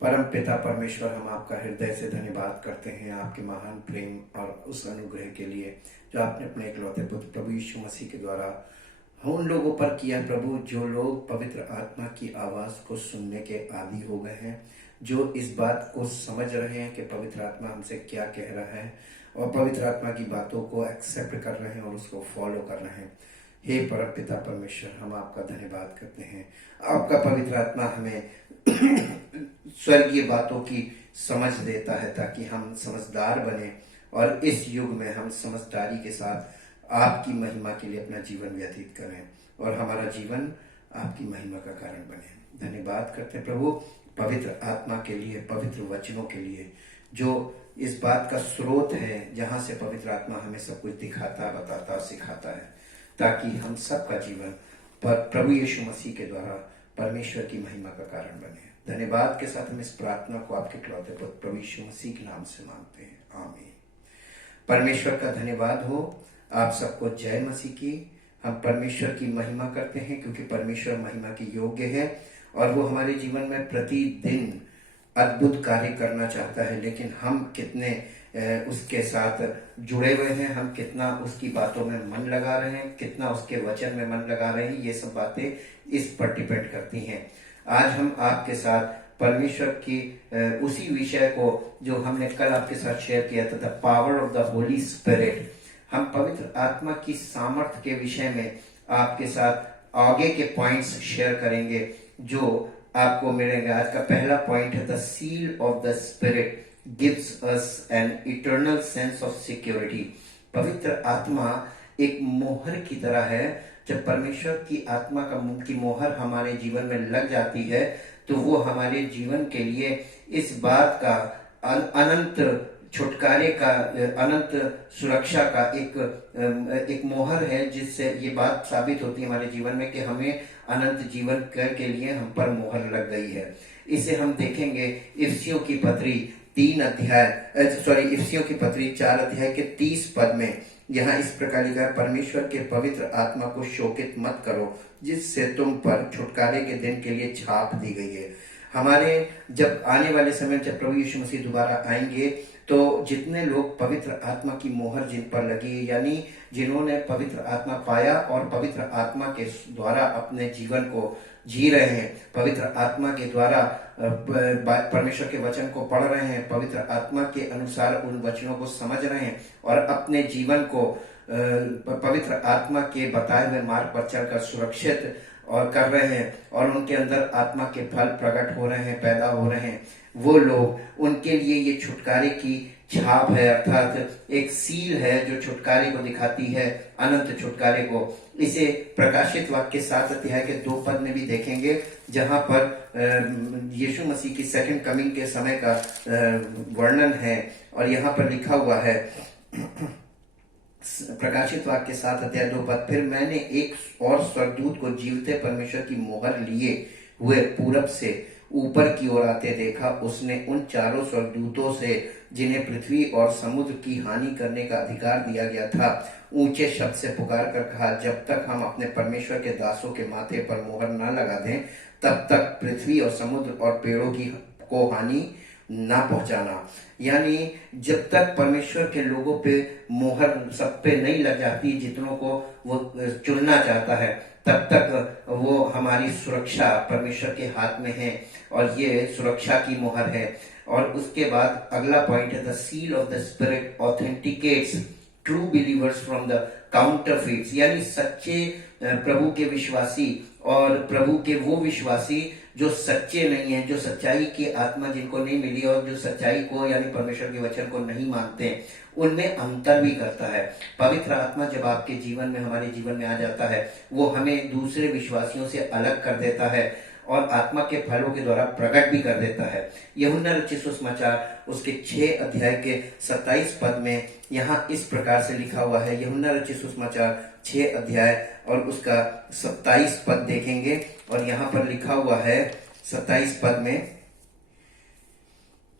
परम पिता परमेश्वर, हम आपका हृदय से धन्यवाद करते हैं आपके महान प्रेम और उस अनुग्रह के लिए जो आपने अपने इकलौते पुत्र प्रभु यीशु मसीह के द्वारा उन लोगों पर किया। प्रभु, जो लोग पवित्र आत्मा की आवाज़ को सुनने के आदी हो गए हैं, जो इस बात को समझ रहे हैं कि पवित्र आत्मा हमसे क्या कह रहा है और पवित्र आत्मा की बातों को एक्सेप्ट कर रहे हैं और उसको फॉलो कर रहे हैं। हे परम पिता परमेश्वर, हम आपका धन्यवाद करते हैं। आपका पवित्र आत्मा हमें स्वर्गीय बातों की समझ देता है ताकि हम समझदार बने और इस युग में हम समझदारी के साथ आपकी महिमा के लिए अपना जीवन व्यतीत करें और हमारा जीवन आपकी महिमा का कारण बने। धन्यवाद करते हैं प्रभु पवित्र आत्मा के लिए, पवित्र वचनों के लिए, जो इस बात का स्रोत है जहां से पवित्र आत्मा हमें सब कुछ दिखाता, बताता, सिखाता है, ताकि हम सबका जीवन प्रभु यीशु मसीह के द्वारा परमेश्वर की महिमा का कारण बने। धन्यवाद के साथ हम इस प्रार्थना को आपके इकलौते पुत्र प्रभु यीशु मसीह के नाम से मांगते हैं, आमीन। परमेश्वर का धन्यवाद हो। आप सबको जय मसीह की। हम परमेश्वर की महिमा करते हैं क्योंकि परमेश्वर महिमा की योग्य है और वो हमारे जीवन में प्रतिदिन अद्भुत कार्य करना चाहता है, लेकिन हम कितने उसके साथ जुड़े हुए हैं, हम कितना उसकी बातों में मन लगा रहे हैं, कितना उसके वचन में मन लगा रहे हैं, ये सब बातें इस पर डिपेंड करती हैं। आज हम आपके साथ परमेश्वर की उसी विषय को जो हमने कल आपके साथ शेयर किया था, the power of the Holy spirit, हम पवित्र आत्मा की सामर्थ्य के विषय में आपके साथ आगे के पॉइंट्स शेयर करेंगे जो आपको मिलेंगे। आज का पहला पॉइंट है the seal of the spirit gives us an eternal sense of security. पवित्र आत्मा एक मोहर की तरह है। जब परमेश्वर की आत्मा की मोहर हमारे जीवन में लग जाती है तो वो हमारे जीवन के लिए इस बात का अनंत छुटकारे का, अनंत सुरक्षा का एक मोहर है, जिससे ये बात साबित होती है हमारे जीवन में कि हमें अनंत जीवन के लिए हम पर मोहर लग गई है। इसे हम देखेंगे इफिसियों की पत्री 4 अध्याय के 30 पद में। यहाँ इस प्रकार लिखा है, परमेश्वर के पवित्र आत्मा को शोकित मत करो जिससे तुम पर छुटकारे के दिन के लिए छाप दी गई है। हमारे जब आने वाले समय जब प्रभु यीशु मसीह दोबारा आएंगे तो जितने लोग पवित्र आत्मा की मोहर जिन पर लगी, यानी जिन्होंने पवित्र आत्मा पाया और पवित्र आत्मा के द्वारा अपने जीवन को जी रहे हैं, पवित्र आत्मा के द्वारा परमेश्वर के वचन को पढ़ रहे हैं, पवित्र आत्मा के अनुसार उन वचनों को समझ रहे हैं और अपने जीवन को पवित्र आत्मा के बताए हुए मार्ग पर चलकर सुरक्षित और कर रहे हैं और उनके अंदर आत्मा के फल प्रकट हो रहे हैं, पैदा हो रहे हैं, वो लोग, उनके लिए ये छुटकारे की छाप है, अर्थात एक सील है जो छुटकारे को दिखाती है, अनंत छुटकारे को। इसे प्रकाशित वाक्य 7 अध्याय के 2 पद में भी देखेंगे, जहां पर यीशु मसीह की सेकंड कमिंग के समय का वर्णन है और यहाँ पर लिखा हुआ है, प्रकाशित वाक्य 7 अध्याय 2 पद, फिर मैंने एक और स्वर्गदूत को जीवते परमेश्वर की मोहर लिए हुए पूरब से ऊपर की ओर आते देखा। उसने उन 4 स्वर्गदूतों से जिन्हें पृथ्वी और समुद्र की हानि करने का अधिकार दिया गया था, ऊंचे शब्द से पुकार कर कहा, जब तक हम अपने परमेश्वर के दासों के माथे पर मोहर न लगा दें तब तक पृथ्वी और समुद्र और पेड़ों की को हानि ना पहुंचाना। यानी जब तक परमेश्वर के लोगों पे मोहर सब पे नहीं लग जाती, जितनों को वो चुनना चाहता है, तब तक वो हमारी सुरक्षा परमेश्वर के हाथ में है और ये सुरक्षा की मोहर है। और उसके बाद अगला पॉइंट है the seal of the spirit authenticates true believers from the counterfeits, यानी सच्चे प्रभु के विश्वासी और प्रभु के वो विश्वासी जो सच्चे नहीं है, जो सच्चाई की आत्मा जिनको नहीं मिली और जो सच्चाई को यानी परमेश्वर के वचन को नहीं मानते, उनमें अंतर भी करता है। पवित्र आत्मा जब आपके जीवन में, हमारे जीवन में आ जाता है, वो हमें दूसरे विश्वासियों से अलग कर देता है और आत्मा के फलों के द्वारा प्रकट भी कर देता है। यूहन्ना रचित सुसमाचार उसके 6 अध्याय के 27 पद में यहाँ इस प्रकार से लिखा हुआ है। यूहन्ना रचित सुसमाचार 6 अध्याय और उसका 27 पद देखेंगे और यहाँ पर लिखा हुआ है 27 पद में,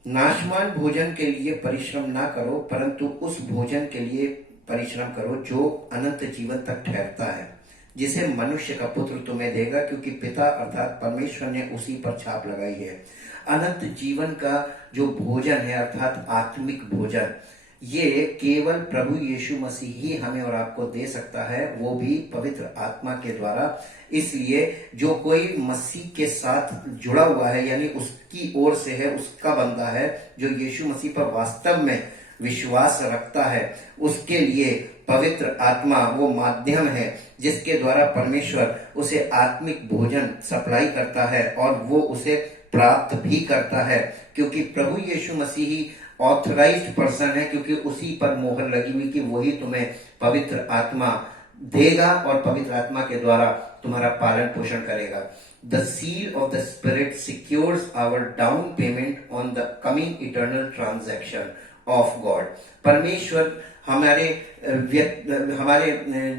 नाशवान भोजन के लिए परिश्रम ना करो परंतु उस भोजन के लिए परिश्रम करो जो अनंत जीवन तक ठहरता है, जिसे मनुष्य का पुत्र तुम्हें देगा, क्योंकि पिता अर्थात परमेश्वर ने उसी पर छाप लगाई है। अनंत जीवन का जो भोजन है अर्थात आत्मिक भोजन, ये केवल प्रभु यीशु मसीह ही हमें और आपको दे सकता है, वो भी पवित्र आत्मा के द्वारा। इसलिए जो कोई मसीह के साथ जुड़ा हुआ है, यानी उसकी ओर से है, उसका बंदा है, जो यीशु मसीह पर वास्तव में विश्वास रखता है, उसके लिए पवित्र आत्मा वो माध्यम है जिसके द्वारा परमेश्वर उसे आत्मिक भोजन सप्लाई करता है और वो उसे प्राप्त भी करता है, क्योंकि प्रभु यीशु मसीह ही ऑथराइज्ड पर्सन है, क्योंकि उसी पर मोहर लगी हुई कि वही तुम्हें पवित्र आत्मा देगा और पवित्र आत्मा के द्वारा तुम्हारा पालन पोषण करेगा। The seal of the spirit secures our down payment on the coming eternal transaction of God. परमेश्वर हमारे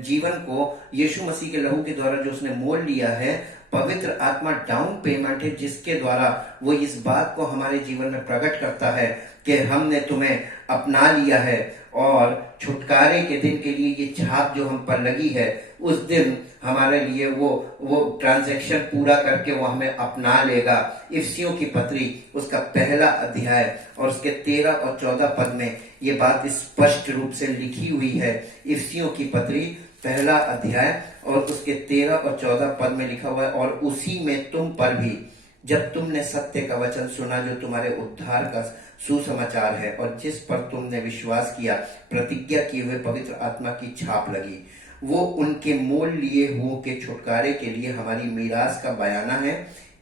जीवन को यीशु मसीह के लहू के द्वारा जो उसने मोल लिया है, पवित्र आत्मा डाउन पेमेंट है, जिसके द्वारा वो इस बात को हमारे जीवन में प्रकट करता है कि हमने तुम्हें अपना लिया है और छुटकारे के दिन के लिए ये छाप जो हम पर लगी है, उस दिन हमारे लिए वो ट्रांजैक्शन पूरा करके वो हमें अपना लेगा। इफिसियों की पत्री उसका पहला अध्याय और उसके 13 और 14 पद में ये बात स्पष्ट रूप से लिखी हुई है। इफिसियों की पत्री पहला अध्याय और उसके 13 और 14 पद में लिखा हुआ है, और उसी में तुम पर भी जब तुमने सत्य का वचन सुना जो तुम्हारे उद्धार का सुसमाचार है, और जिस पर तुमने विश्वास किया, प्रतिज्ञा किए हुए पवित्र आत्मा की छाप लगी, वो उनके मोल लिए हुओं के छुटकारे के लिए हमारी मीरास का बयाना है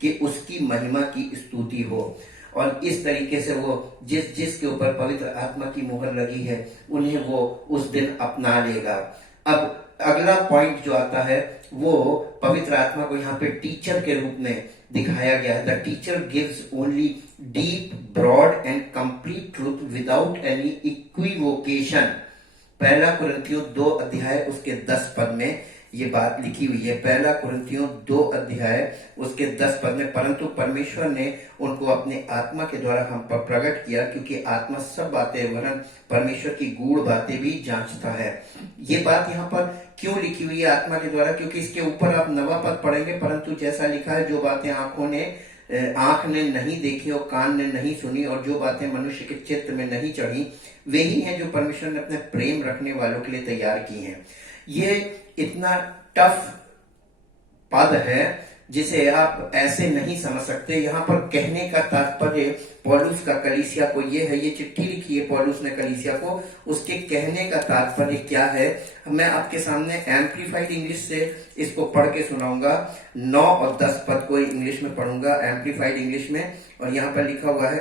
कि उसकी महिमा की स्तुति हो। और इस तरीके से वो जिसके ऊपर पवित्र आत्मा की मोहर लगी है, उन्हें वो उस दिन अपना लेगा। अब अगला पॉइंट जो आता है, वो पवित्र आत्मा को यहाँ पे टीचर के रूप में दिखाया गया है। The teacher gives only deep, broad and complete truth without any equivocation. पहला कुरिन्थियों 2 अध्याय उसके 10 पद में ये बात लिखी हुई है। पहला कुरिन्थियों 2 अध्याय उसके 10 पद में, परंतु परमेश्वर ने उनको अपने आत्मा के द्वारा हम पर प्रकट किया, क्योंकि आत्मा सब बातें वरन परमेश्वर की गूढ़ बातें भी जांचता है। ये बात यहाँ पर क्यों लिखी हुई है आत्मा के द्वारा? क्योंकि इसके ऊपर आप 9वां पद पढ़ेंगे, परंतु जैसा लिखा है, जो बातें आंख ने नहीं देखी और कान ने नहीं सुनी और जो बातें मनुष्य के चित्त में नहीं चढ़ी, वे ही हैं जो परमेश्वर ने अपने प्रेम रखने वालों के लिए तैयार की हैं। ये इतना टफ पद है जिसे आप ऐसे नहीं समझ सकते। यहाँ पर कहने का तात्पर्य पौलुस का कलीसिया को ये है, ये चिट्ठी लिखी है पौलुस ने कलीसिया को, उसके कहने का तात्पर्य क्या है, मैं आपके सामने एम्प्लीफाइड इंग्लिश से इसको पढ़ के सुनाऊंगा। 9 और 10 पद को इंग्लिश में पढ़ूंगा, एम्प्लीफाइड इंग्लिश में, और यहाँ पर लिखा हुआ है,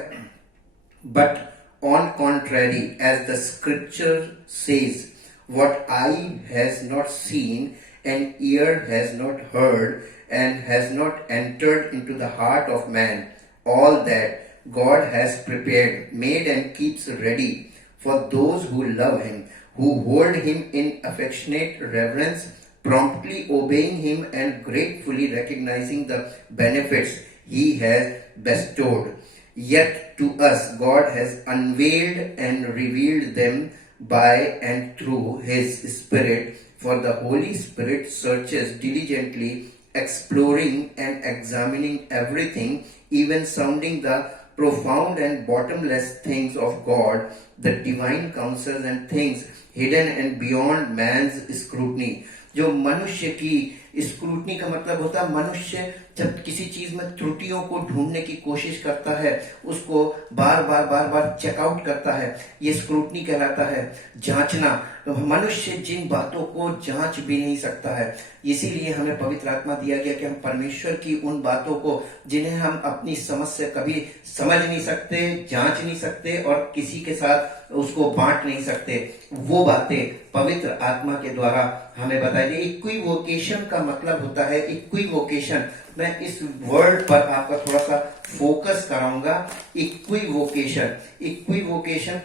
but on contrary as the scripture says, what eye has not seen and ear has not heard and has not entered into the heart of man, all that God has prepared, made and keeps ready for those who love him, who hold him in affectionate reverence, promptly obeying him and gratefully recognizing the benefits he has bestowed. Yet to us God has unveiled and revealed them by and through his Spirit, for the Holy Spirit searches diligently, exploring and examining everything, even sounding the profound and bottomless things of God, the divine counsels and things hidden and beyond man's scrutiny. जो मनुष्य की scrutiny का मतलब होता है, मनुष्य जब किसी चीज में त्रुटियों को ढूंढने की कोशिश करता है, उसको बार बार चेकआउट करता है, ये स्क्रूटनी कहलाता है, जांचना। तो मनुष्य जिन बातों को जांच भी नहीं सकता है, इसीलिए हमें पवित्र आत्मा दिया गया कि हम परमेश्वर की उन बातों को, जिन्हें हम अपनी समझ से कभी समझ नहीं सकते, जांच नहीं सकते और किसी के साथ उसको बांट नहीं सकते, वो बातें पवित्र आत्मा के द्वारा हमें बताई जाए। इक्विवोकेशन का मतलब होता है, इक्विवोकेशन, मैं इस वर्ड पर आपका थोड़ा सा फोकस कराऊंगा। इक्विवोकेशन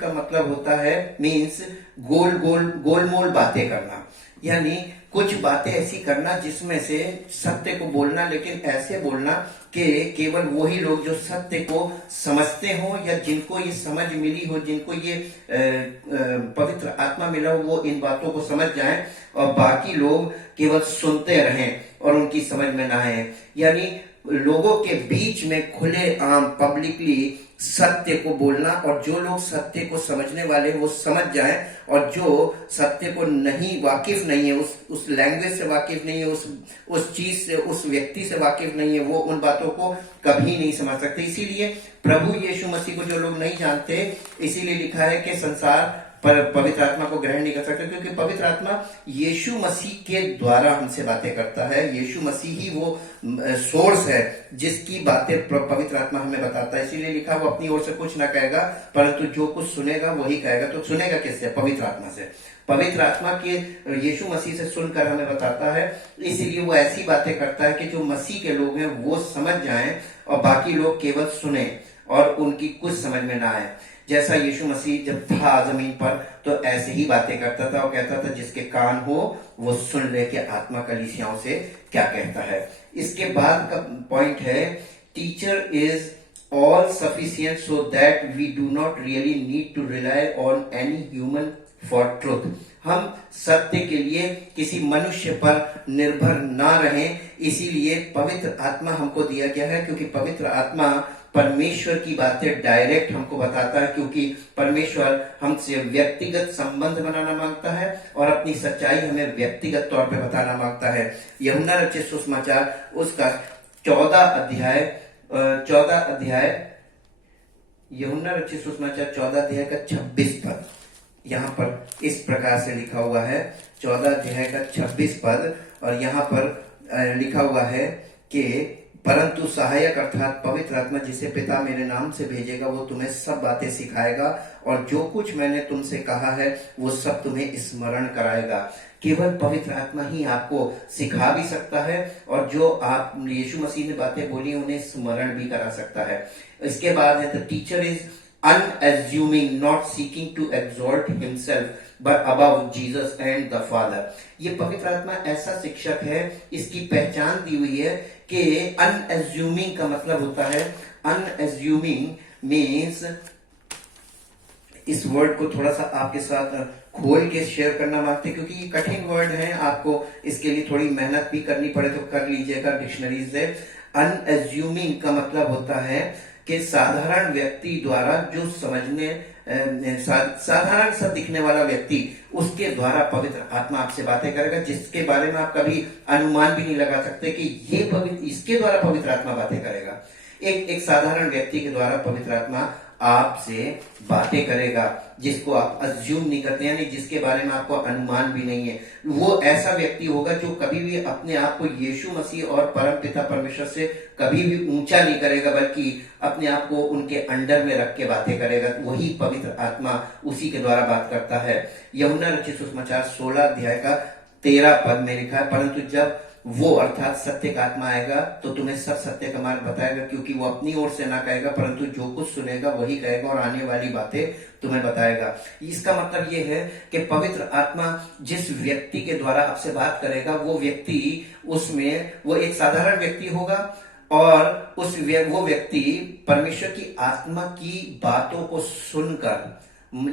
का मतलब होता है मीन्स गोलमोल बातें करना, यानी कुछ बातें ऐसी करना जिसमें से सत्य को बोलना, लेकिन ऐसे बोलना कि केवल वही लोग जो सत्य को समझते हो या जिनको ये समझ मिली हो, जिनको ये पवित्र आत्मा मिला हो, वो इन बातों को समझ जाएं और बाकी लोग केवल सुनते रहें और उनकी समझ में ना आए। यानी लोगों के बीच में खुले आम पब्लिकली सत्य को बोलना, और जो लोग सत्य को समझने वाले वो समझ जाएं, और जो सत्य को नहीं वाकिफ नहीं है, उस लैंग्वेज से वाकिफ नहीं है, उस चीज से, उस व्यक्ति से वाकिफ नहीं है, वो उन बातों को कभी नहीं समझ सकते। इसीलिए प्रभु यीशु मसीह को जो लोग नहीं जानते, इसीलिए लिखा है कि संसार पर पवित्र आत्मा को ग्रहण नहीं कर सकते, क्योंकि पवित्र आत्मा यीशु मसीह के द्वारा हमसे बातें करता है। यीशु मसीह ही वो सोर्स है जिसकी बातें पवित्र आत्मा हमें बताता है। इसीलिए लिखा वो अपनी ओर से कुछ ना कहेगा, परंतु जो कुछ सुनेगा वही कहेगा। तो सुनेगा किससे? पवित्र आत्मा से। पवित्र आत्मा के यीशु मसीह से सुनकर हमें बताता है। इसीलिए वो ऐसी बातें करता है कि जो मसीह के लोग हैं वो समझ जाएं और बाकी लोग केवल सुने और उनकी कुछ समझ में ना आए। जैसा यीशु मसीह जब था जमीन पर तो ऐसे ही बातें करता था और कहता था जिसके कान हो वो सुन ले कि आत्मा कलीसियाओं से क्या कहता है। इसके बाद का पॉइंट है, teacher is all sufficient so that we do not really need to rely on any human for truth. हम सत्य के लिए किसी मनुष्य पर निर्भर ना रहें, इसीलिए पवित्र आत्मा हमको दिया गया है, क्योंकि पवित्र आत्मा परमेश्वर की बातें डायरेक्ट हमको बताता है, क्योंकि परमेश्वर हमसे व्यक्तिगत संबंध बनाना मांगता है और अपनी सच्चाई हमें व्यक्तिगत तौर पे बताना मांगता है। यूहन्ना रचित सुसमाचार उसका 14 अध्याय यूहन्ना रचित सुसमाचार 14 अध्याय का 26 पद यहाँ पर इस प्रकार से लिखा हुआ है। 14 अध्याय का 26 पद, और यहाँ पर लिखा हुआ है कि परंतु सहायक अर्थात पवित्र आत्मा जिसे पिता मेरे नाम से भेजेगा वो तुम्हें सब बातें सिखाएगा और जो कुछ मैंने तुमसे कहा है वो सब तुम्हें स्मरण कराएगा। केवल पवित्र आत्मा ही आपको सिखा भी सकता है और जो आप यीशु मसीह ने बातें बोली उन्हें स्मरण भी करा सकता है। इसके बाद है the teacher is unassuming, not seeking to exalt himself but above Jesus and the Father। ये पवित्र आत्मा ऐसा शिक्षक है, इसकी पहचान दी हुई है कि unassuming का मतलब होता है, unassuming means, इस वर्ड को थोड़ा सा आपके साथ खोल के शेयर करना मांगते क्योंकि ये कठिन वर्ड है, आपको इसके लिए थोड़ी मेहनत भी करनी पड़े तो कर लीजिएगा डिक्शनरी से। unassuming का मतलब होता है कि साधारण व्यक्ति द्वारा जो समझने साधारण सा दिखने वाला व्यक्ति उसके द्वारा पवित्र आत्मा आपसे बातें करेगा, जिसके बारे में आप कभी अनुमान भी नहीं लगा सकते कि ये इसके द्वारा पवित्र आत्मा बातें करेगा। एक साधारण व्यक्ति के द्वारा पवित्र आत्मा आपसे बातें करेगा जिसको आप अज्यूम नहीं करते, यानी जिसके बारे में आपको अनुमान भी नहीं है। वो ऐसा व्यक्ति होगा जो कभी भी अपने आप को यीशु मसीह और परम पिता परमेश्वर से कभी भी ऊंचा नहीं करेगा, बल्कि अपने आप को उनके अंडर में रख के बातें करेगा। वही पवित्र आत्मा उसी के द्वारा बात करता है। यूहन्ना रचित सुसमाचार 16 अध्याय का 13 पद में लिखा है, परंतु जब वो अर्थात सत्य का आत्मा आएगा तो तुम्हें सब सत्य का मार्ग बताएगा, क्योंकि वो अपनी ओर से ना कहेगा परंतु जो कुछ सुनेगा वही कहेगा और आने वाली बातें तुम्हें बताएगा। इसका मतलब ये है कि पवित्र आत्मा जिस व्यक्ति के द्वारा आपसे बात करेगा वो व्यक्ति उसमें वो एक साधारण व्यक्ति होगा और वो व्यक्ति परमेश्वर की आत्मा की बातों को सुनकर,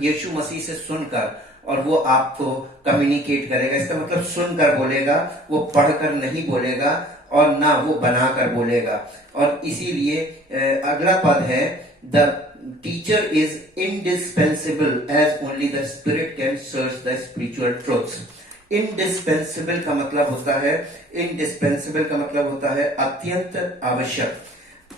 यीशु मसीह से सुनकर, और वो आपको कम्युनिकेट करेगा। इसका मतलब सुनकर बोलेगा, वो पढ़कर नहीं बोलेगा और ना वो बनाकर बोलेगा। और इसीलिए अगला पद है, the teacher is indispensable as only the spirit can search the spiritual truths. Indispensable का मतलब होता है अत्यंत आवश्यक।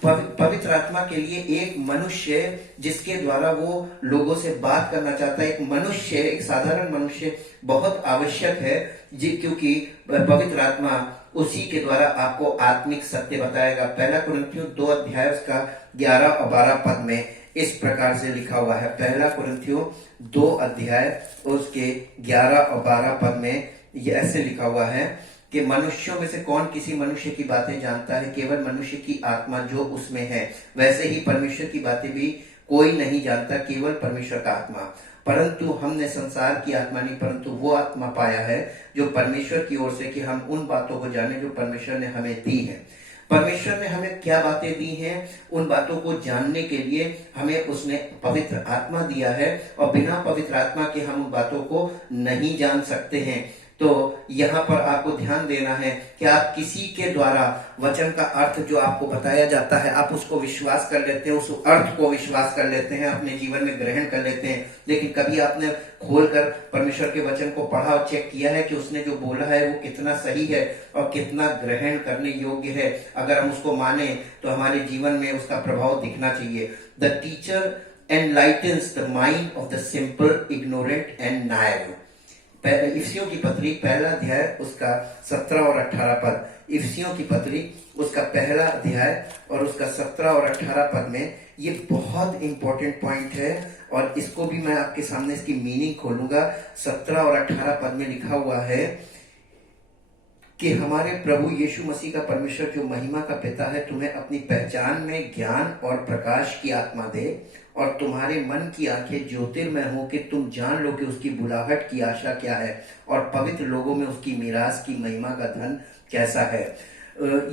पवित्र आत्मा के लिए एक मनुष्य जिसके द्वारा वो लोगों से बात करना चाहता है, एक मनुष्य, एक साधारण मनुष्य बहुत आवश्यक है, क्योंकि पवित्र आत्मा उसी के द्वारा आपको आत्मिक सत्य बताएगा। पहला कुरिन्थियों 2 अध्याय उसका 11 और 12 पद में इस प्रकार से लिखा हुआ है। पहला कुरिन्थियों 2 अध्याय उसके 11 और 12 पद में ये ऐसे लिखा हुआ है कि मनुष्यों में से कौन किसी मनुष्य की बातें जानता है, केवल मनुष्य की आत्मा जो उसमें है। वैसे ही परमेश्वर की बातें भी कोई नहीं जानता, केवल परमेश्वर का आत्मा। परंतु हमने संसार की आत्मा नहीं परंतु वो आत्मा पाया है जो परमेश्वर की ओर से, कि हम उन बातों को जाने जो परमेश्वर ने हमें दी है। परमेश्वर ने हमें क्या बातें दी हैं, उन बातों को जानने के लिए हमें उसने पवित्र आत्मा दिया है, और बिना पवित्र आत्मा के हम उन बातों को नहीं जान सकते हैं। तो यहाँ पर आपको ध्यान देना है कि आप किसी के द्वारा वचन का अर्थ जो आपको बताया जाता है, आप उसको विश्वास कर लेते हैं, उस अर्थ को विश्वास कर लेते हैं, अपने जीवन में ग्रहण कर लेते हैं। लेकिन कभी आपने खोलकर परमेश्वर के वचन को पढ़ा और चेक किया है कि उसने जो बोला है वो कितना सही है और कितना ग्रहण करने योग्य है? अगर हम उसको माने तो हमारे जीवन में उसका प्रभाव दिखना चाहिए। The teacher enlightens the mind of the simple, ignorant and naive. इफिसियों की पत्री पहला अध्याय उसका 17 और 18 पद। इफिसियों की पत्री उसका पहला अध्याय और उसका 17 और 18 पद में ये बहुत इंपॉर्टेंट पॉइंट है, और इसको भी मैं आपके सामने इसकी मीनिंग खोलूंगा। 17 और 18 पद में लिखा हुआ है कि हमारे प्रभु यीशु मसीह का परमेश्वर जो महिमा का पिता है तुम्हें अपनी पहचान में ज्ञान और प्रकाश की आत्मा दे, और तुम्हारे मन की आंखें ज्योतिर्मय हो कि तुम जान लो कि उसकी बुलाहट की आशा क्या है और पवित्र लोगों में उसकी मीरास की महिमा का धन कैसा है।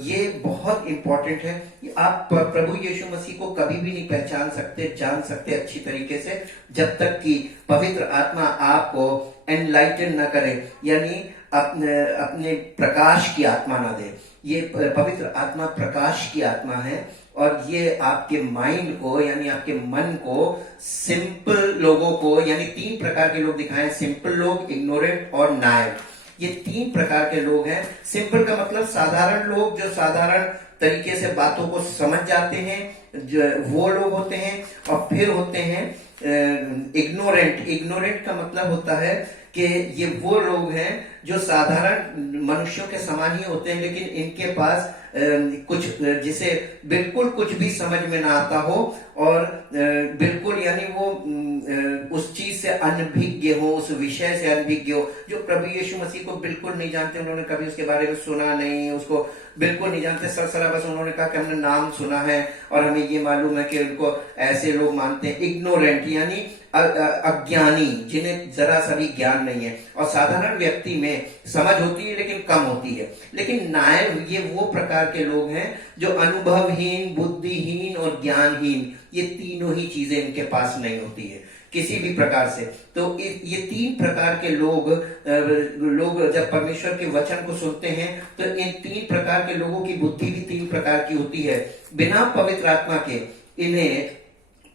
ये बहुत इंपॉर्टेंट है। आप प्रभु यीशु मसीह को कभी भी नहीं पहचान सकते, जान सकते अच्छी तरीके से, जब तक कि पवित्र आत्मा आपको एनलाइटन न करे, यानी अपने प्रकाश की आत्मा ना दे। ये पवित्र आत्मा प्रकाश की आत्मा है, और ये आपके माइंड को यानी आपके मन को सिंपल लोगों को, यानी 3 प्रकार के लोग दिखाए, सिंपल लोग, इग्नोरेंट और नाइव। ये 3 प्रकार के लोग हैं। सिंपल का मतलब साधारण लोग, जो साधारण तरीके से बातों को समझ जाते हैं, जो वो लोग होते हैं। और फिर होते हैं इग्नोरेंट। इग्नोरेंट का मतलब होता है कि ये वो लोग हैं जो साधारण मनुष्यों के समान ही होते हैं, लेकिन इनके पास कुछ, जिसे बिल्कुल कुछ भी समझ में ना आता हो, और बिल्कुल यानी वो उस चीज से अनभिज्ञ हो, उस विषय से अनभिज्ञ हो, जो प्रभु यीशु मसीह को बिल्कुल नहीं जानते, उन्होंने कभी उसके बारे में सुना नहीं, उसको बिल्कुल नहीं जानते। सरसरा बस उन्होंने कहा कि हमने नाम सुना है और हमें ये मालूम है कि उनको ऐसे लोग मानते हैं। इग्नोरेंट यानी अज्ञानी, जिन्हें जरा सा भी ज्ञान नहीं है, और साधारण व्यक्ति में समझ होती है लेकिन कम होती है। लेकिन नायब ये वो प्रकार के लोग हैं जो अनुभवहीन, बुद्धिहीन और ज्ञानहीन, ये तीनों ही चीजें इनके पास नहीं होती है किसी भी प्रकार से। तो ये 3 प्रकार के लोग जब परमेश्वर के वचन को सुनते हैं तो इन 3 प्रकार के लोगों की बुद्धि भी 3 प्रकार की होती है। बिना पवित्र आत्मा के इन्हें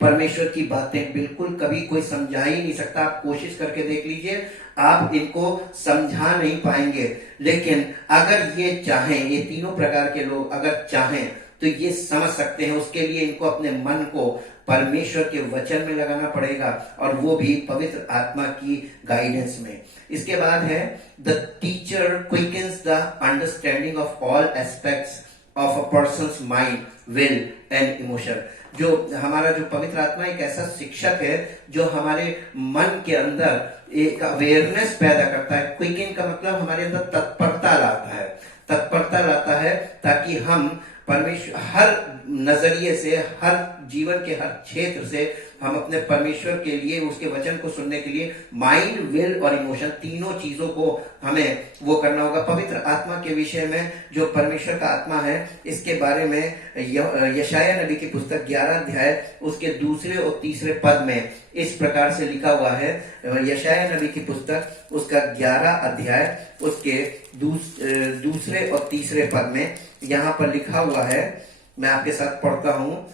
परमेश्वर की बातें बिल्कुल कभी कोई समझा ही नहीं सकता। आप कोशिश करके देख लीजिए, आप इनको समझा नहीं पाएंगे। लेकिन अगर ये चाहें, ये तीनों प्रकार के लोग अगर चाहें तो ये समझ सकते हैं। उसके लिए इनको अपने मन को परमेश्वर के वचन में लगाना पड़ेगा, और वो भी पवित्र आत्मा की गाइडेंस में। इसके बाद है the teacher quickens the understanding of all aspects of a persons mind, will and emotion. जो हमारा जो पवित्र आत्मा एक ऐसा शिक्षक है जो हमारे मन के अंदर एक अवेयरनेस पैदा करता है। क्विकिंग का मतलब हमारे अंदर तत्परता लाता है, तत्परता लाता है, ताकि हम परमेश्वर हर नजरिए से, हर जीवन के हर क्षेत्र से हम अपने परमेश्वर के लिए, उसके वचन को सुनने के लिए माइंड, विल और इमोशन, तीनों चीजों को हमें वो करना होगा। पवित्र आत्मा के विषय में जो परमेश्वर का आत्मा है, इसके बारे में यशाया नबी की पुस्तक 11 अध्याय उसके 2 और 3 पद में इस प्रकार से लिखा हुआ है। यशाया नबी की पुस्तक उसका 11 अध्याय उसके 2 और 3 पद में यहाँ पर लिखा हुआ है। मैं आपके साथ पढ़ता हूँ।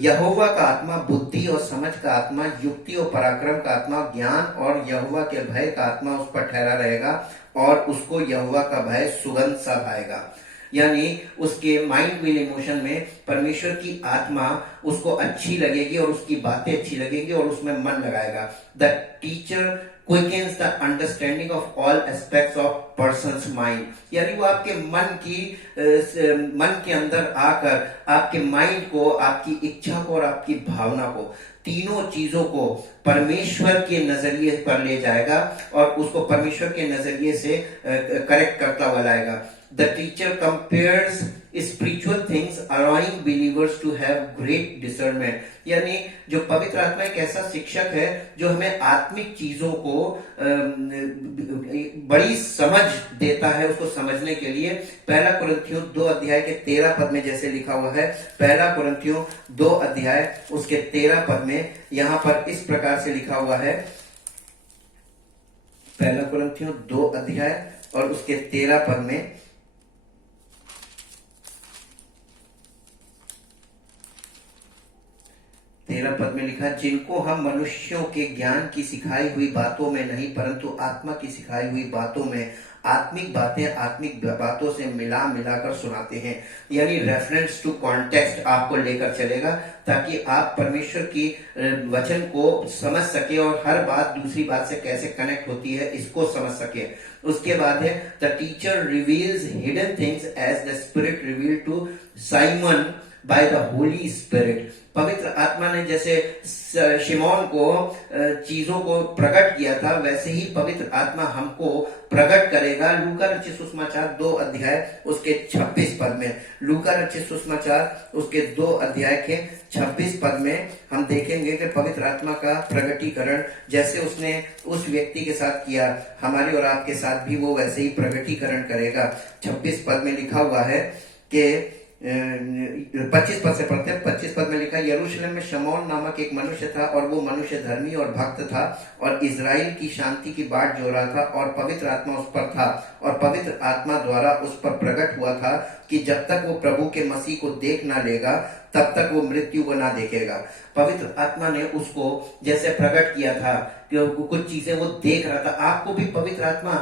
यहोवा का आत्मा बुद्धि और समझ का आत्मा, युक्ति और पराक्रम का आत्मा, ज्ञान और यहोवा के भय का आत्मा उस पर ठहरा रहेगा, और उसको यहोवा का भय सुगंध सा भाएगा। यानी उसके माइंड, विल, इमोशन में परमेश्वर की आत्मा उसको अच्छी लगेगी और उसकी बातें अच्छी लगेगी और उसमें मन लगाएगा। The teacher quickens the understanding of all aspects of persons mind, यानी वो आपके मन के अंदर आकर आपके माइंड को, आपकी इच्छा को और आपकी भावना को, तीनों चीजों को परमेश्वर के नजरिए पर ले जाएगा और उसको परमेश्वर के नजरिए से करेक्ट करता हुआ लाएगा। The teacher compares spiritual things, allowing believers to have great discernment। यानी जो पवित्र आत्मा एक ऐसा शिक्षक है जो हमें आत्मिक चीजों को बड़ी समझ देता है, उसको समझने के लिए। पहला कुरिन्थियों 2 अध्याय के 13 पद में जैसे लिखा हुआ है, पहला कुरिन्थियों 2 अध्याय उसके 13 पद में यहां पर इस प्रकार से लिखा हुआ है। पहला कुरिन्थियों 2 अध्याय और उसके 13 पद में, तेरह पद में लिखा, जिनको हम मनुष्यों के ज्ञान की सिखाई हुई बातों में नहीं परंतु आत्मा की सिखाई हुई बातों में आत्मिक बातें आत्मिक बातों से मिला मिलाकर सुनाते हैं। यानी रेफरेंस टू कॉन्टेक्स्ट आपको लेकर चलेगा ताकि आप परमेश्वर की वचन को समझ सके और हर बात दूसरी बात से कैसे कनेक्ट होती है इसको समझ सके। उसके बाद है, the teacher reveals hidden things as the spirit reveal to Simon by the Holy Spirit. पवित्र आत्मा ने जैसे शिमोन को चीजों को प्रकट किया था, वैसे ही पवित्र आत्मा हमको प्रकट करेगा। लूका रचित सुसमाचार 2 अध्याय उसके 26 पद में, लूका रचित सुसमाचार उसके 2 अध्याय के 26 पद में हम देखेंगे कि पवित्र आत्मा का प्रगटीकरण जैसे उसने उस व्यक्ति के साथ किया, हमारे और आपके साथ भी वो वैसे ही प्रगटीकरण करेगा। 26 पद में लिखा हुआ है कि 25 पद से पढ़ते हैं। 25 पद में लिखा, यरूशलेम में शमौन नामक एक मनुष्य था और वो मनुष्य धर्मी और भक्त था और इजराइल की शांति की बाट जो रहा था और पवित्र आत्मा उस पर था और पवित्र आत्मा द्वारा उस पर प्रकट हुआ था कि जब तक वो प्रभु के मसीह को देख ना लेगा तब तक वो मृत्यु को ना देखेगा। पवित्र आत्मा ने उसको जैसे प्रकट किया था कि कुछ चीजें वो देख रहा था, आपको भी पवित्र आत्मा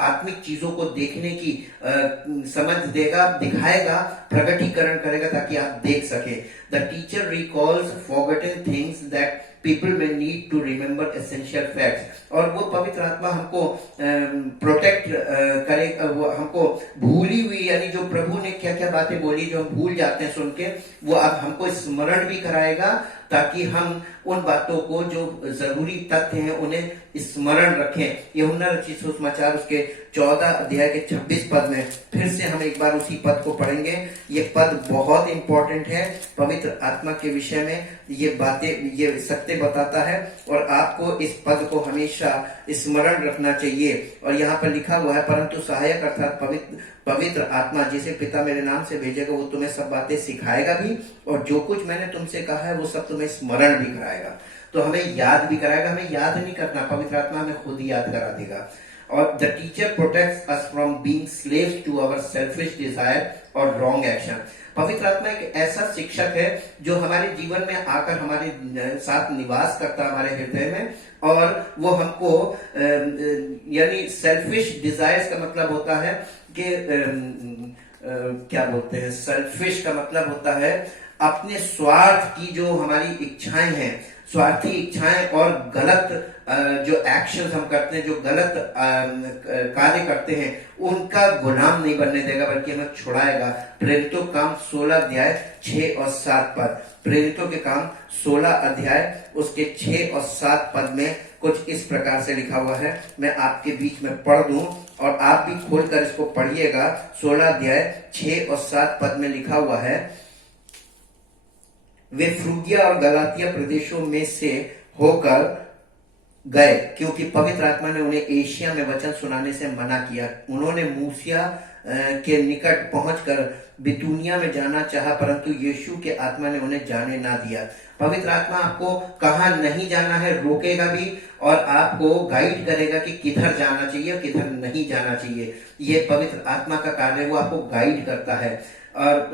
आत्मिक चीजों को देखने की समझ देगा, दिखाएगा, प्रकटीकरण करेगा ताकि आप देख सके। The teacher recalls forgotten things that people may need to remember essential facts. और वो पवित्र आत्मा हमको प्रोटेक्ट करेगा, वो हमको भूली हुई यानी जो प्रभु ने क्या क्या बातें बोली जो हम भूल जाते हैं सुन के, वो अब हमको स्मरण भी कराएगा ताकि हम उन बातों को जो जरूरी तथ्य हैं उन्हें स्मरण रखें। यूहन्ना रचित सुसमाचार उसके 14 अध्याय के 26 पद में फिर से हम एक बार उसी पद को पढ़ेंगे। ये पद बहुत इंपॉर्टेंट है, पवित्र आत्मा के विषय में ये बातें, ये सत्य बताता है और आपको इस पद को हमेशा स्मरण रखना चाहिए। और यहाँ पर लिखा हुआ है, परंतु सहायक अर्थात पवित्र आत्मा जिसे पिता मेरे नाम से भेजेगा वो तुम्हें सब बातें सिखाएगा भी और जो कुछ मैंने तुमसे कहा है वो सब तुम्हें स्मरण भी कराएगा। तो हमें याद भी कराएगा, हमें याद नहीं करना, पवित्र आत्मा हमें खुद ही याद करा देगा। और the teacher protects us from being slaves to our selfish desire और रॉन्ग एक्शन। पवित्र आत्मा एक ऐसा शिक्षक है जो हमारे जीवन में आकर हमारे साथ निवास करता है, हमारे हृदय में, और वो हमको यानी सेल्फिश डिजायर्स का मतलब होता है कि क्या बोलते हैं, सेल्फिश का मतलब होता है अपने स्वार्थ की जो हमारी इच्छाएं हैं, स्वार्थी इच्छाएं और गलत जो एक्शंस हम करते हैं, जो गलत कार्य करते हैं, उनका गुलाम नहीं बनने देगा बल्कि हमें छुड़ाएगा। प्रेरितों के काम 16 अध्याय 6 और 7 पद, प्रेरितों के काम 16 अध्याय उसके 6 और 7 पद में कुछ इस प्रकार से लिखा हुआ है। मैं आपके बीच में पढ़ दूं और आप भी खोलकर इसको पढ़िएगा। 16 अध्याय 6 और 7 पद में लिखा हुआ है, वे फ्रूगिया और गलातिया प्रदेशों में से होकर गए क्योंकि पवित्र आत्मा ने उन्हें एशिया में वचन सुनाने से मना किया। उन्होंने मूसिया के निकट पहुंचकर बितूनिया में जाना चाहा परंतु यीशु के आत्मा ने उन्हें जाने ना दिया। पवित्र आत्मा आपको कहाँ नहीं जाना है रोकेगा भी और आपको गाइड करेगा कि किधर जाना चाहिए और किधर नहीं जाना चाहिए। ये पवित्र आत्मा का कार्य है, वो आपको गाइड करता है और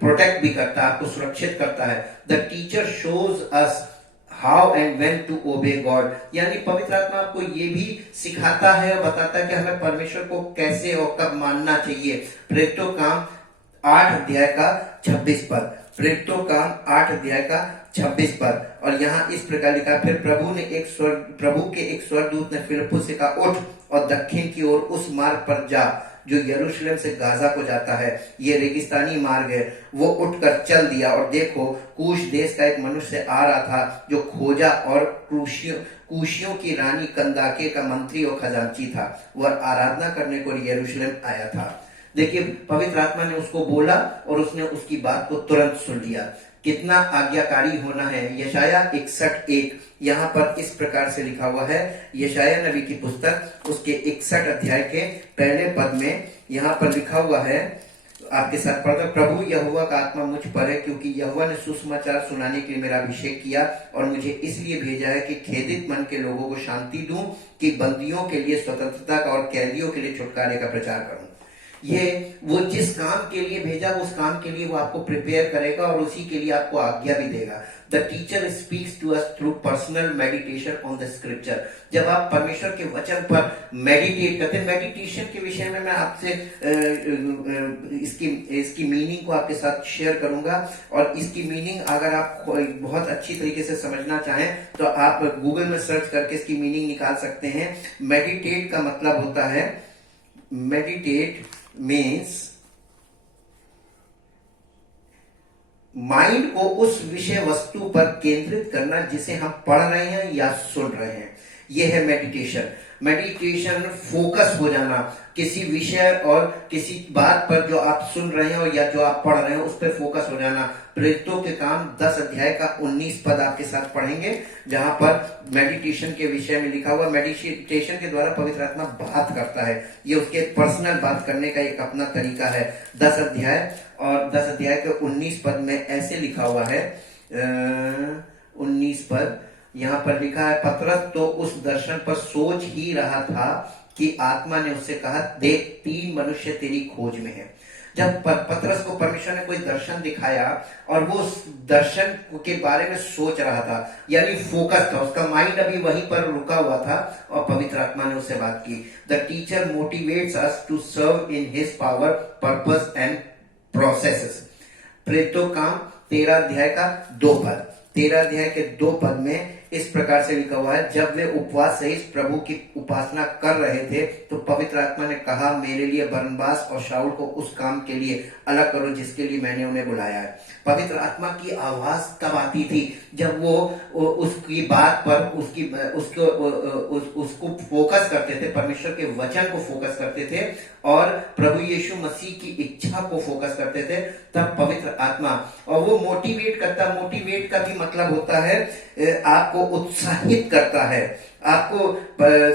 प्रोटेक्ट भी करता है, आपको सुरक्षित करता है। The teacher shows us how and when to obey God, यानी पवित्र आत्मा आपको ये भी सिखाता है और बताता है कि हमें परमेश्वर को कैसे और कब मानना चाहिए। प्रेरितों काम 8 अध्याय का 26 पद, प्रेरितों काम 8 अध्याय का 26 पद। और यहाँ इस प्रकार लिखा, फिर प्रभु के एक स्वर्गदूत ने फिलिप्पुस से कहा, उठ और दक्षिण की ओर उस मार्ग पर जा जो यरूशलेम से गाजा को जाता है, ये रेगिस्तानी मार्ग है। वो उठकर चल दिया और देखो कूश देश का एक मनुष्य आ रहा था जो खोजा और कूशियों की रानी कंदाके का मंत्री और खजांची था। वह आराधना करने को यरूशलेम आया था। देखिए पवित्र आत्मा ने उसको बोला और उसने उसकी बात को तुरंत सुन लिया। कितना आज्ञाकारी होना है। यशाया 61:1 यहाँ पर इस प्रकार से लिखा हुआ है। यशाया नबी की पुस्तक उसके 61 अध्याय के पहले पद में यहाँ पर लिखा हुआ है, आपके साथ पढ़ता। प्रभु यहोवा का आत्मा मुझ पर है, क्योंकि यहोवा ने सुसमाचार सुनाने के लिए मेरा अभिषेक किया और मुझे इसलिए भेजा है कि खेदित मन के लोगों को शांति दूं, कि बंदियों के लिए स्वतंत्रता का और कैदियों के लिए छुटकारे का प्रचार करूं। ये वो जिस काम के लिए भेजा उस काम के लिए वो आपको प्रिपेयर करेगा और उसी के लिए आपको आज्ञा भी देगा। The teacher speaks to us through personal meditation on the scripture. जब आप परमेश्वर के वचन पर मेडिटेट करते हैं, मेडिटेशन के विषय में मैं आपसे इसकी मीनिंग को आपके साथ शेयर करूंगा। और इसकी मीनिंग अगर आप बहुत अच्छी तरीके से समझना चाहें तो आप गूगल में सर्च करके इसकी मीनिंग निकाल सकते हैं। मेडिटेट का मतलब होता है, मेडिटेट मीन्स माइंड को उस विषय वस्तु पर केंद्रित करना जिसे हम पढ़ रहे हैं या सुन रहे हैं। यह है मेडिटेशन। मेडिटेशन फोकस हो जाना किसी विषय और किसी बात पर जो आप सुन रहे हैं और या जो आप पढ़ रहे हैं उस पर फोकस हो जाना। प्रेरितों के काम 10 अध्याय का 19 पद आपके साथ पढ़ेंगे, जहां पर मेडिटेशन के विषय में लिखा हुआ। मेडिटेशन के द्वारा पवित्र आत्मा बात करता है। ये उसके पर्सनल बात करने का एक अपना तरीका है। 10 अध्याय और 10 अध्याय के 19 पद में ऐसे लिखा हुआ है। 19 पद यहाँ पर लिखा है, पतरस तो उस दर्शन पर सोच ही रहा था कि आत्मा ने उससे कहा, देख 3 मनुष्य तेरी खोज में है। जब पतरस को परमेश्वर ने कोई दर्शन दिखाया और वो उस दर्शन के बारे में सोच रहा था, यानी फोकस था, उसका माइंड अभी वहीं पर रुका हुआ था और पवित्र आत्मा ने उससे बात की। The teacher motivates us to serve in his power, purpose and processes. प्रेरितों काम 13 अध्याय का 2 पद, 13 अध्याय के 2 पद में इस प्रकार से लिखा हुआ है, जब वे उपवास सहित प्रभु की उपासना कर रहे थे तो पवित्र आत्मा ने कहा, मेरे लिए बरनबास और शाऊल को उस काम के लिए अलग करो जिसके लिए मैंने उन्हें बुलाया है। पवित्र आत्मा की आवाज तब आती थी जब वो उसकी बात पर उसको फोकस करते थे, परमेश्वर के वचन को फोकस करते थे और प्रभु यीशु मसीह की इच्छा को फोकस करते थे। तब पवित्र आत्मा, और वो मोटिवेट करता, मोटिवेट का भी मतलब होता है आपको उत्साहित करता है, आपको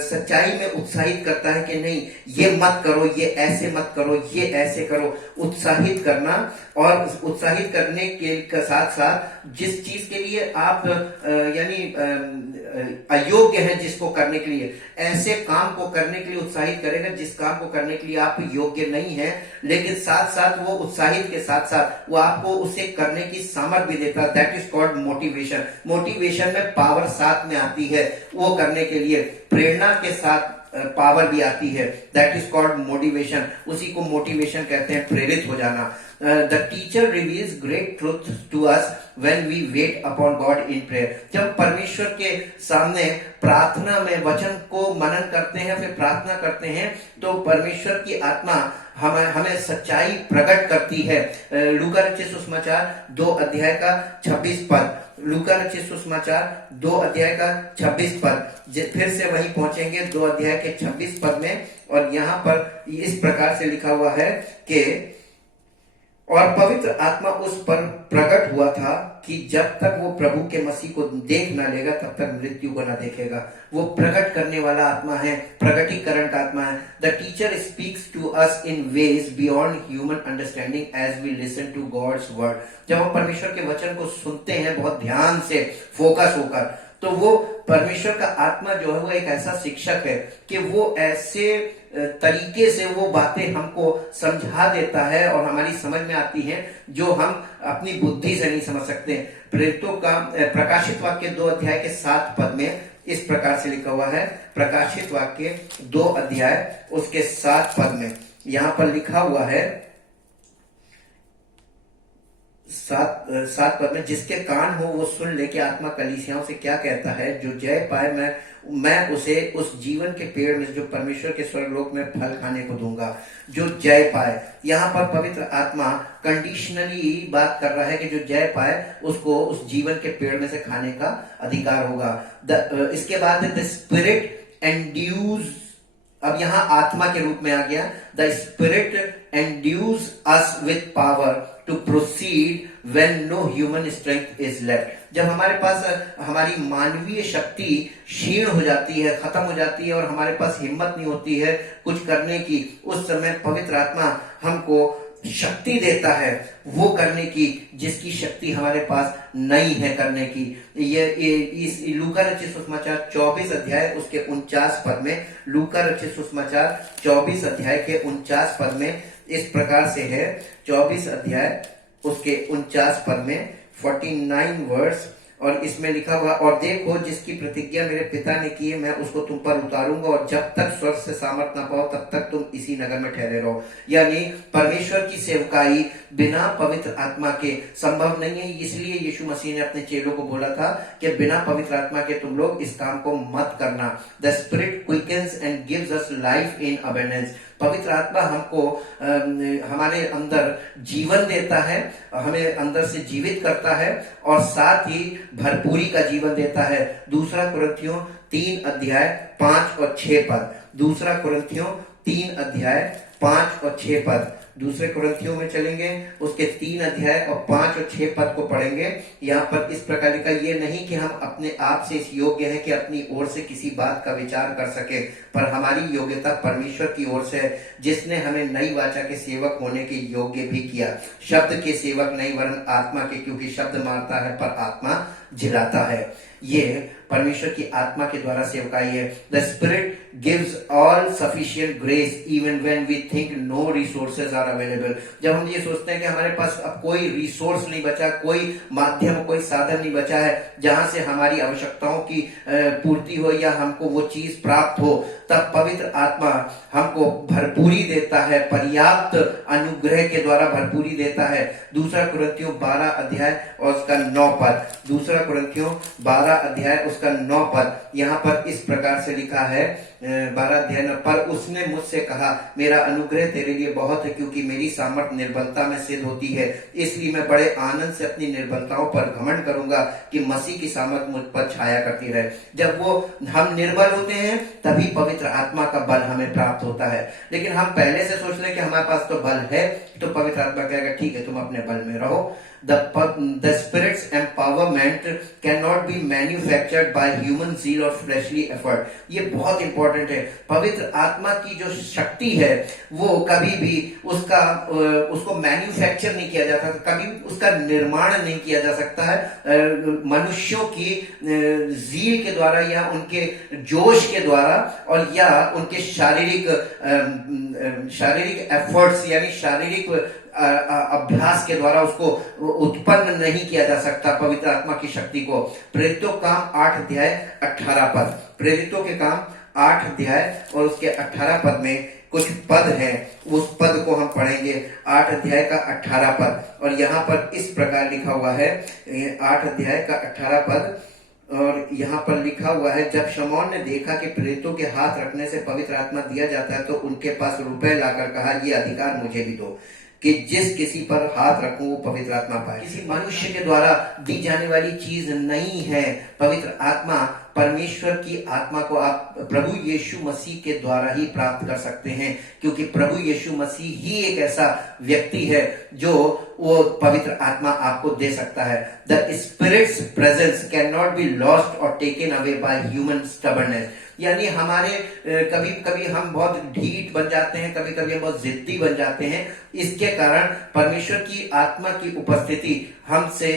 सच्चाई में उत्साहित करता है कि नहीं ये मत करो, ये ऐसे मत करो, ये ऐसे करो। उत्साहित करना, और उत्साहित करने के साथ साथ जिस चीज के लिए आप यानी अयोग्य है जिसको करने के लिए, ऐसे काम को करने के लिए उत्साहित करेगा जिस काम को करने के लिए आप योग्य नहीं है, लेकिन साथ साथ वो उत्साहित के साथ साथ वो आपको उसे करने की सामर्थ भी देता है। That is called motivation. Motivation में पावर साथ में आती है, वो करने के लिए प्रेरणा के साथ पावर भी आती है। That is called motivation. उसी को मोटिवेशन कहते हैं, प्रेरित हो जाना। The teacher reveals great truth to us when we wait upon God in prayer. जब परमेश्वर के सामने प्रार्थना में वचन को मनन करते हैं, फिर प्रार्थना करते हैं, तो परमेश्वर की आत्मा हमें सच्चाई प्रकट करती है। लूका रचित सुसमाचार 2 अध्याय का 26 पद, लूका रचित सुसमाचार 2 अध्याय का 26 पद, फिर से वहीं पहुंचेंगे 2 अध्याय के 26 पद में। और यहाँ पर इस प्रकार से लिखा हुआ है कि और पवित्र आत्मा उस पर प्रकट हुआ था कि जब तक वो प्रभु के मसीह को देख ना लेगा तब तक मृत्यु को ना देखेगा। वो प्रकट करने वाला आत्मा है, प्रकटीकरण का आत्मा है। The teacher speaks to us in ways beyond human understanding as we listen to God's word. जब हम परमेश्वर के वचन को सुनते हैं बहुत ध्यान से, फोकस होकर, तो वो परमेश्वर का आत्मा जो है वो एक ऐसा शिक्षक है कि वो ऐसे तरीके से वो बातें हमको समझा देता है और हमारी समझ में आती हैं जो हम अपनी बुद्धि से नहीं समझ सकते। प्रेरितों का प्रकाशित वाक्य 2 अध्याय के 7 पद में इस प्रकार से लिखा हुआ है। प्रकाशित वाक्य 2 अध्याय उसके 7 पद में यहां पर लिखा हुआ है, 7 पद में, जिसके कान हो वो सुन ले कि आत्मा कलीसियाओं से क्या कहता है। जो जय पाए मैं उसे उस जीवन के पेड़ में जो परमेश्वर के स्वर्गलोक में फल खाने को दूंगा। जो जय पाए, यहाँ पर पवित्र आत्मा कंडीशनली बात कर रहा है कि जो जय पाए उसको उस जीवन के पेड़ में से खाने का अधिकार होगा। इसके बाद द स्पिरिट एंड्यूज अब यहाँ आत्मा के रूप में आ गया, the spirit endues us with power to proceed when no human strength is left. जब हमारे पास हमारी मानवीय शक्ति क्षीण हो जाती है, खत्म हो जाती है और हमारे पास हिम्मत नहीं होती है कुछ करने की, उस समय पवित्र आत्मा हमको शक्ति देता है वो करने की जिसकी शक्ति हमारे पास नहीं है करने की। ये इस लूका रचित सुसमाचार 24 अध्याय उसके 49 पद में, लूका रचित सुसमाचार 24 अध्याय के 49 पद में इस प्रकार से है। 24 अध्याय उसके 49 पद में 49 वर्स, और इसमें लिखा हुआ, और देखो जिसकी प्रतिज्ञा मेरे पिता ने की है मैं उसको तुम पर उतारूंगा, और जब तक स्वर्ग से सामर्थ ना पाओ तब तक तुम इसी नगर में ठहरे रहो। यानी परमेश्वर की सेवकाई बिना पवित्र आत्मा के संभव नहीं है। इसलिए यीशु मसीह ने अपने चेलों को बोला था कि बिना पवित्र आत्मा के तुम लोग इस काम को मत करना। The spirit quickens and gives us life in abundance. पवित्र आत्मा हमको हमारे अंदर जीवन देता है, हमें अंदर से जीवित करता है और साथ ही भरपूरी का जीवन देता है। दूसरा कुरिन्थियों 3 अध्याय 5 और 6 पद, दूसरा कुरिन्थियों 3 अध्याय 5 और 6 पद, दूसरे कुरिन्थियों में चलेंगे उसके 3 अध्याय और 5 और 6 पद को पढ़ेंगे। यहाँ पर इस प्रकार लिखा, ये नहीं कि हम अपने आप से इस योग्य हैं कि अपनी ओर से किसी बात का विचार कर सके, पर हमारी योग्यता परमेश्वर की ओर से है जिसने हमें नई वाचा के सेवक होने के योग्य भी किया। शब्द के सेवक नहीं वरन आत्मा के, क्योंकि शब्द मारता है पर आत्मा जिलाता है। ये परमेश्वर की आत्मा के द्वारा सेवकाई है। The spirit gives all sufficient grace even when we think no resources are available. जब हम ये सोचते हैं कि हमारे पास अब कोई रिसोर्स नहीं बचा, कोई माध्यम, कोई साधन नहीं बचा है जहां से हमारी आवश्यकताओं की पूर्ति हो या हमको वो चीज प्राप्त हो, तब पवित्र आत्मा हमको भरपूरी देता है, पर्याप्त अनुग्रह के द्वारा भरपूरी देता है। दूसरा कुरिन्थियों 12 अध्याय और उसका 9 पद, दूसरा कुरिन्थियों 12 अध्याय उसका 9 पद, यहाँ पर इस प्रकार से लिखा है 12 अध्याय 9, पर उसने मुझसे कहा मेरा अनुग्रह तेरे लिए बहुत है क्योंकि मेरी सामर्थ निर्बलता में सिद्ध होती है। इसलिए मैं बड़े आनंद से अपनी निर्बलताओं पर घमंड करूंगा कि मसीह की सामर्थ मुझ पर छाया करती रहे। जब वो हम निर्बल होते हैं तभी पवित्र आत्मा का बल हमें प्राप्त होता है। लेकिन हम पहले से सोच लें कि हमारे पास तो बल है, तो पवित्र आत्मा कहेगा ठीक है तुम अपने बल में रहो। The Spirit's empowerment cannot be manufactured by human zeal or fleshly effort. ये बहुत इंपॉर्टेंट है। पवित्र आत्मा की जो शक्ति है वो कभी भी उसको मैन्युफैक्चर नहीं किया जाता, कभी उसका निर्माण नहीं किया जा सकता है मनुष्यों की जील के द्वारा या उनके जोश के द्वारा और या उनके शारीरिक एफर्ट्स यानी शारीरिक अभ्यास के द्वारा उसको उत्पन्न नहीं किया जा सकता पवित्र आत्मा की शक्ति को। प्रेरितों काम 8 अध्याय 18 पद, प्रेरितों के काम 8 अध्याय और उसके 18 पद में कुछ पद हैं, उस पद को हम पढ़ेंगे। 8 अध्याय का 18 पद, और यहाँ पर इस प्रकार लिखा हुआ है 8 अध्याय का 18 पद, और यहाँ पर लिखा हुआ है, जब शमौन ने देखा कि प्रेरितों के हाथ रखने से पवित्र आत्मा दिया जाता है तो उनके पास रुपए लाकर कहा ये अधिकार मुझे भी दो कि जिस किसी पर हाथ रखूं वो पवित्र आत्मा पाए। किसी मनुष्य के द्वारा दी जाने वाली चीज नहीं है पवित्र आत्मा। परमेश्वर की आत्मा को आप प्रभु यीशु मसीह के द्वारा ही प्राप्त कर सकते हैं, क्योंकि प्रभु यीशु मसीह ही एक ऐसा व्यक्ति है जो वो पवित्र आत्मा आपको दे सकता है। The spirit's presence can not be lost or taken away by human stubbornness. यानी हमारे कभी कभी हम बहुत ढीठ बन जाते हैं, कभी कभी हम बहुत जिद्दी बन जाते हैं। इसके कारण परमेश्वर की आत्मा की उपस्थिति हमसे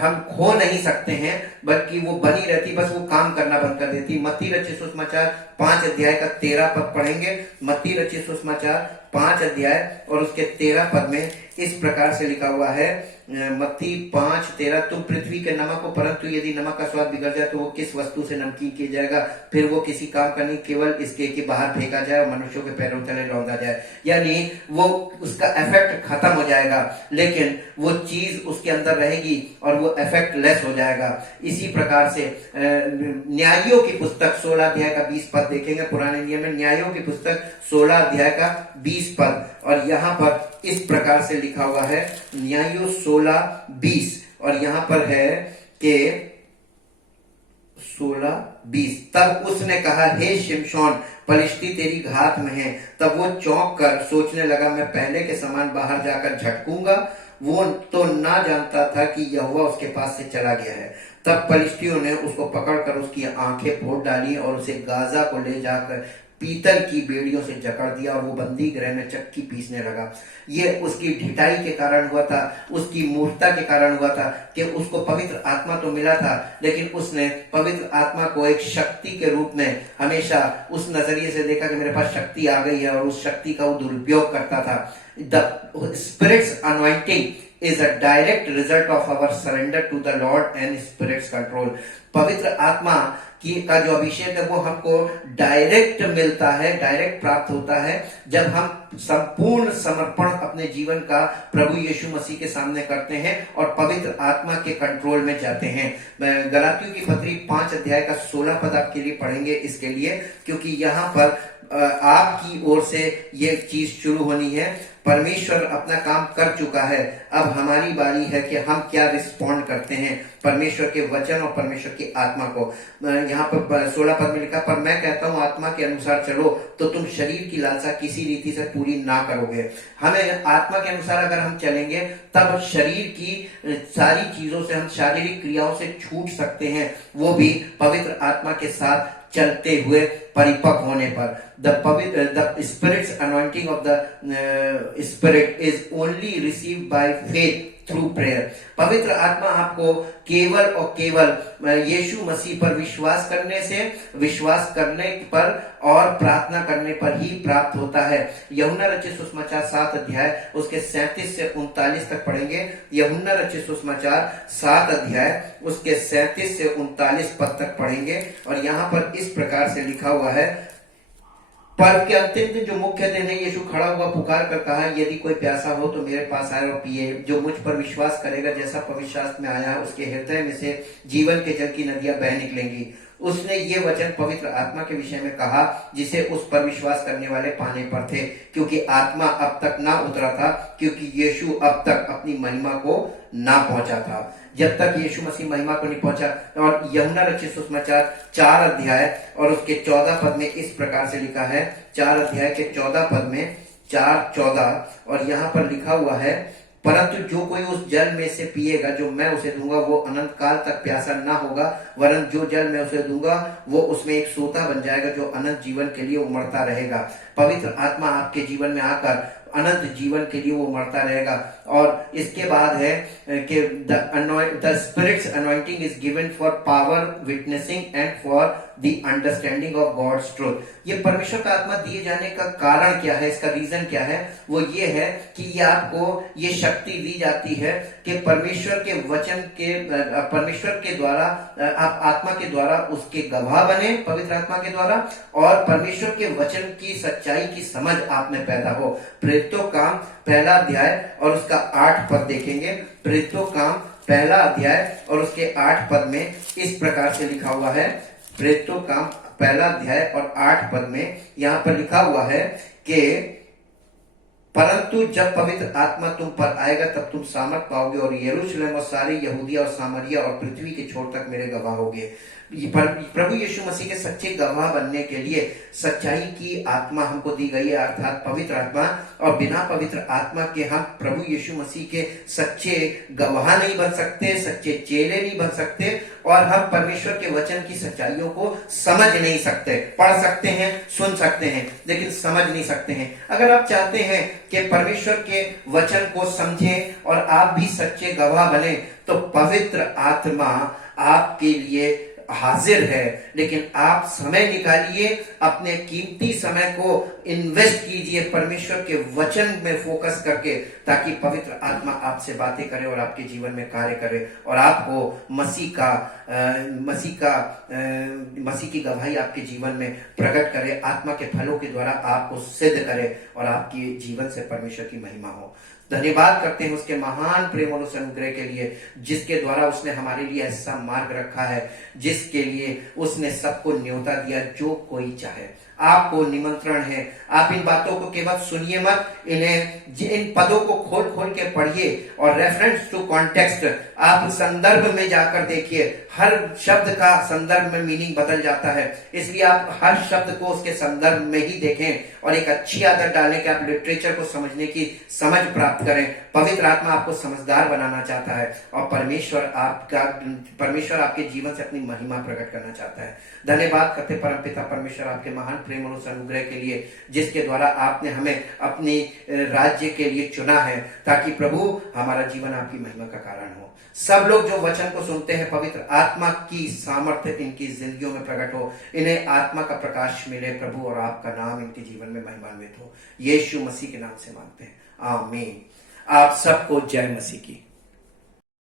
हम खो नहीं सकते हैं, बल्कि वो बनी रहती, बस वो काम करना बंद कर देती। मत्ती रचित सुसमाचार 5 अध्याय का 13 पद पढ़ेंगे। मत्ती रचित सुसमाचार 5 अध्याय और उसके 13 पद में इस प्रकार से लिखा हुआ है, मत्ती 5:13, तुम पृथ्वी के नमक हो, परंतु यदि नमक का स्वाद बिगड़ जाए तो वो किस वस्तु से नमकीन किया जाएगा, फिर वो किसी काम का नहीं, केवल इसके कि बाहर फेंका जाए और मनुष्यों के पैरों तले रौंदा जाए। यानी वो उसका इफेक्ट खत्म हो जाएगा, लेकिन वो चीज उसके अंदर रहेगी और वो इफेक्ट लेस हो जाएगा। इसी प्रकार से न्यायों की पुस्तक 16 अध्याय का 20 पद देखेंगे। पुराने नियम में न्यायों की पुस्तक 16 अध्याय का 20 पद, और यहाँ पर इस प्रकार से लिखा हुआ है न्यायों 16:20, और यहाँ पर है कि 16 20। तब उसने कहा, हे शिमशोन, पलिश्ती तेरी घात में है। तब वो चौंक कर सोचने लगा, मैं पहले के समान बाहर जाकर झटकूंगा। वो तो ना जानता था कि यहोवा उसके पास से चला गया है। तब पलिश्तियों ने उसको पकड़कर उसकी आंखें फोड़ डाली और उसे गाजा को ले जाकर पीतल की बेड़ियों से जकड़ दिया और वो बंदी गृह में चक्की पीसने लगा। ये उसकी ढिठाई के कारण हुआ था, उसकी मूर्खता के कारण हुआ था कि उसको पवित्र आत्मा तो मिला था, लेकिन उसने पवित्र आत्मा को एक शक्ति के रूप में हमेशा उस नजरिए से देखा कि मेरे पास शक्ति आ गई है, और उस शक्ति का वो दुरुपयोग करता था। The spirit's anointing is a direct result of our surrender to the Lord and Spirit's control। पवित्र आत्मा की का जो अभिषेक है वो हमको डायरेक्ट मिलता है, डायरेक्ट प्राप्त होता है जब हम संपूर्ण समर्पण अपने जीवन का प्रभु यीशु मसीह के सामने करते हैं और पवित्र आत्मा के कंट्रोल में जाते हैं। गलातियों की पत्री 5 अध्याय का 16 पद आपके लिए पढ़ेंगे इसके लिए, क्योंकि यहाँ पर आपकी ओर से ये चीज शुरू होनी है। परमेश्वर अपना काम कर चुका है, अब हमारी बारी है कि हम क्या रिस्पॉन्ड करते हैं परमेश्वर के वचन और परमेश्वर की आत्मा को। यहाँ पर 16 पद में लिखा, पर मैं कहता हूँ आत्मा के अनुसार चलो तो तुम शरीर की लालसा किसी रीति से पूरी ना करोगे। हमें आत्मा के अनुसार अगर हम चलेंगे तब शरीर की सारी चीजों से, हम शारीरिक क्रियाओं से छूट सकते हैं, वो भी पवित्र आत्मा के साथ चलते हुए परिपक्व होने पर। The spirit's anointing of the spirit is only received by faith through prayer. पवित्र आत्मा आपको केवल और केवल यीशु मसीह पर विश्वास करने पर और प्रार्थना करने पर ही प्राप्त होता है। यूहन्ना रचित सुसमाचार 7 अध्याय उसके 37 से 39 तक पढ़ेंगे। यूहन्ना रचित सुसमाचार 7 अध्याय उसके 37 से 39 पद तक पढ़ेंगे, और यहाँ पर इस प्रकार से लिखा हुआ है, पर्व के अंतिम दिन जो मुख्य दिन है, यीशु खड़ा हुआ पुकार कर कहा, यदि कोई प्यासा हो तो मेरे पास आए और पिए। जो मुझ पर विश्वास करेगा, जैसा पवित्र शास्त्र में आया है, उसके हृदय में से जीवन के जल की नदियां बह निकलेंगी। उसने ये वचन पवित्र आत्मा के विषय में कहा जिसे उस पर विश्वास करने वाले पाने पर थे, क्योंकि आत्मा अब तक ना उतरा था, क्योंकि यीशु अब तक अपनी महिमा को ना पहुंचा था। जब तक यीशु मसीह महिमा को नहीं पहुंचा। और यूहन्ना रचित सुसमाचार 4 अध्याय और उसके 14 पद में इस प्रकार से लिखा है, 4 अध्याय के 14 पद में 4:14, और यहाँ पर लिखा हुआ है, परंतु जो कोई उस जल में से पिएगा जो मैं उसे दूंगा, वो अनंत काल तक प्यासा ना होगा, वरन जो जल मैं उसे दूंगा वो उसमें एक सोता बन जाएगा जो अनंत जीवन के लिए उमड़ता रहेगा। पवित्र आत्मा आपके जीवन में आकर अनंत जीवन के लिए वो मरता रहेगा। और इसके बाद है कि the spirit's anointing is given for power, witnessing and for the understanding of God's truth. ये परमेश्वर का आत्मा दिए जाने का कारण क्या है, इसका रीजन क्या है? वो ये है कि ये आपको ये शक्ति दी जाती है कि परमेश्वर के वचन के, परमेश्वर के द्वारा, आप आत्मा के द्वारा उसके गवाह बने, पवित्र आत्मा के द्वारा, और परमेश्वर के वचन की सच्चाई की समझ आप में पैदा हो। प्रेरितों काम 1 अध्याय और उसका 8 पद देखेंगे। प्रेरितों काम 1 अध्याय और उसके 8 पद में इस प्रकार से लिखा हुआ है। प्रेरितों काम 1 अध्याय और 8 पद में यहाँ पर लिखा हुआ है कि परंतु जब पवित्र आत्मा तुम पर आएगा तब तुम सामर्थ पाओगे और यरूशलेम और सारी यहूदिया और सामरिया और पृथ्वी के छोर तक मेरे गवाह होगे। प्रभु यीशु मसीह के सच्चे गवाह बनने के लिए सच्चाई की आत्मा हमको दी गई है, अर्थात पवित्र आत्मा। और बिना पवित्र आत्मा के हम प्रभु यीशु मसीह के सच्चे गवाह नहीं बन सकते, सच्चे चेले नहीं बन सकते, और हम परमेश्वर के वचन की सच्चाइयों को समझ नहीं सकते। पढ़ सकते हैं, सुन सकते हैं, लेकिन समझ नहीं सकते हैं। अगर आप चाहते हैं कि परमेश्वर के वचन को समझें और आप भी सच्चे गवाह बने, तो पवित्र आत्मा आपके लिए हाजिर है। लेकिन आप समय निकालिए, अपने कीमती समय को इन्वेस्ट कीजिए परमेश्वर के वचन में फोकस करके, ताकि पवित्र आत्मा आपसे बातें करे और आपके जीवन में कार्य करे और आपको मसीह की गवाही आपके जीवन में प्रकट करे, आत्मा के फलों के द्वारा आपको सिद्ध करे और आपके जीवन से परमेश्वर की महिमा हो। धन्यवाद करते हैं उसके महान प्रेम और उस अनुग्रह के लिए जिसके द्वारा उसने हमारे लिए ऐसा मार्ग रखा है, जिसके लिए उसने सबको न्योता दिया जो कोई चाहे। आपको निमंत्रण है। आप इन बातों को केवल सुनिए मत, इन पदों को खोल खोल के पढ़िए और रेफरेंस टू कॉन्टेक्स्ट, आप संदर्भ में जाकर देखिए। हर शब्द का संदर्भ में मीनिंग बदल जाता है, इसलिए आप हर शब्द को उसके संदर्भ में ही देखें और एक अच्छी आदत डालें कि आप लिटरेचर को समझने की समझ प्राप्त करें। पवित्र आत्मा आपको समझदार बनाना चाहता है और परमेश्वर आपके जीवन से अपनी महिमा प्रकट करना चाहता है। धन्यवाद करते परमपिता परमेश्वर आपके महान प्रेम और उस अनुग्रह के लिए जिसके द्वारा आपने हमें अपने राज्य के लिए चुना है, ताकि प्रभु हमारा जीवन आपकी महिमा का कारण हो। सब लोग जो वचन को सुनते हैं, पवित्र आत्मा की सामर्थ्य इनकी जिंदगियों में प्रकट हो, इन्हें आत्मा का प्रकाश मिले प्रभु, और आपका नाम इनके जीवन में महिमान्वित हो। यीशु मसीह के नाम से मांगते हैं, आमीन। आप सबको जय मसीह की।